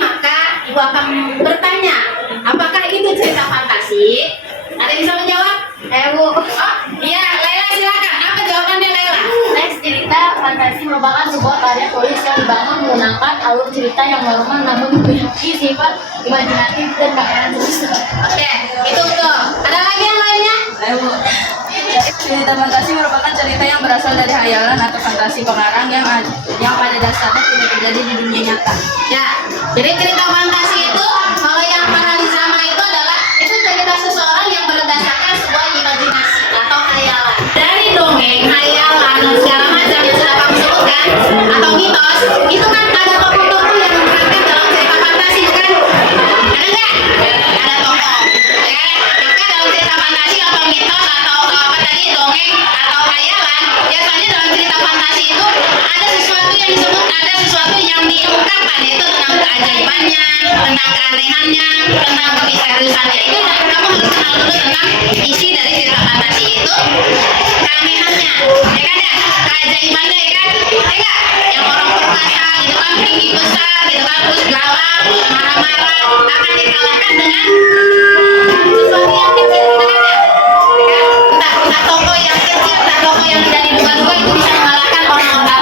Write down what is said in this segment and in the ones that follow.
maka Ibu akan bertanya, apakah itu cerita fantasi? Ada yang bisa menjawab? Bu. Oh, iya, Laila silakan. Apa jawabannya Laila? Teks cerita fantasi merupakan sebuah karya tulis yang dibangun menggunakan alur cerita yang normal namun memiliki sifat imajinatif dan kekayaan tulis. Oke, itu betul. Ada lagi yang lainnya? Cerita fantasi merupakan cerita yang berasal dari hayalan atau fantasi pengarang yang pada dasarnya tidak terjadi di dunia nyata. Ya, jadi cerita fantasi itu kalau yang pernah disama itu adalah itu cerita seseorang yang berdasarkan sebuah imajinasi atau hayalan. Dari dongeng, hayalan, dan segala macam yang sudah kamu sebutkan atau mitos, itu kan ada tokoh-tokoh yang diperankan dalam cerita fantasi, bukan? Ada nggak? Ada tokoh. Ya, maka dalam cerita fantasi atau mitos atau apa tadi dongeng atau hayalan, biasanya dalam cerita fantasi itu ada sesuatu yang disebut, ada sesuatu yang diungkapkan, yaitu tentang keajaibannya, tentang keanehannya, tentang kemisteriusannya. Itu kamu harus kenal dulu tentang isi dari cerita fantasi itu, keanehannya, ya kan ya, keajaibannya, ya kan, ya kan, yang orang perkasa gitu kan, tinggi besar gitu kan, terus galak, marah-marah, akan dikalahkan dengan sesuatu yang kecil, gitu kan ya, entah tokoh yang kecil, entah tokoh yang tidak diduga-duga itu bisa mengalahkan orang-orang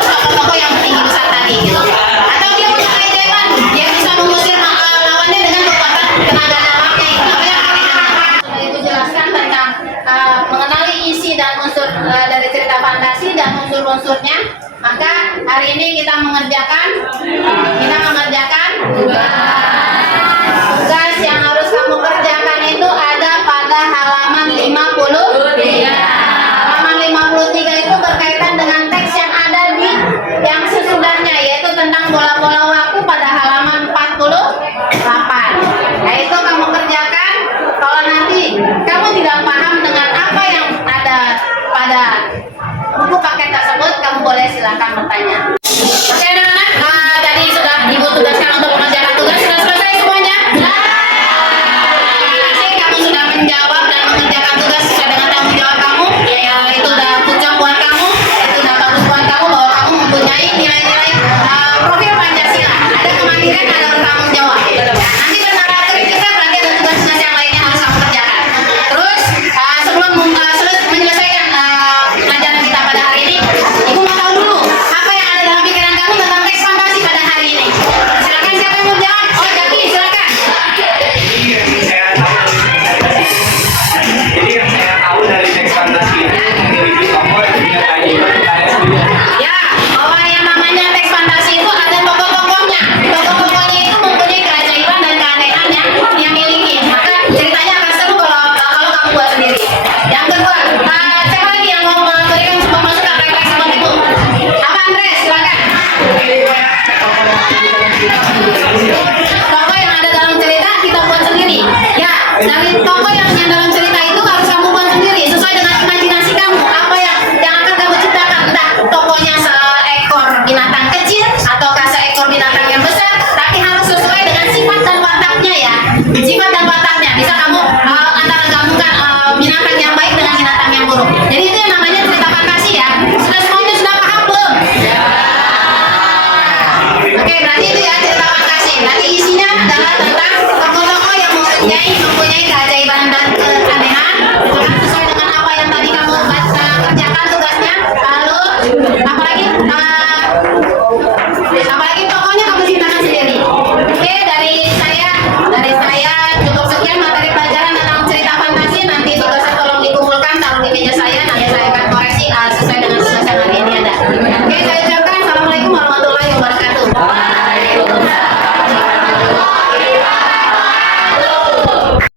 tokoh-tokoh yang tinggi besar tadi gitu. Atau dia punya keajaiban, dia bisa mengusir lawannya dengan kekuatan tenaga dalamnya, itu namanya keanehannya. Sudah itu jelaskan tentang mengenali isi dan unsur dari cerita fantasi dan unsur-unsurnya. Maka hari ini kita mengerjakan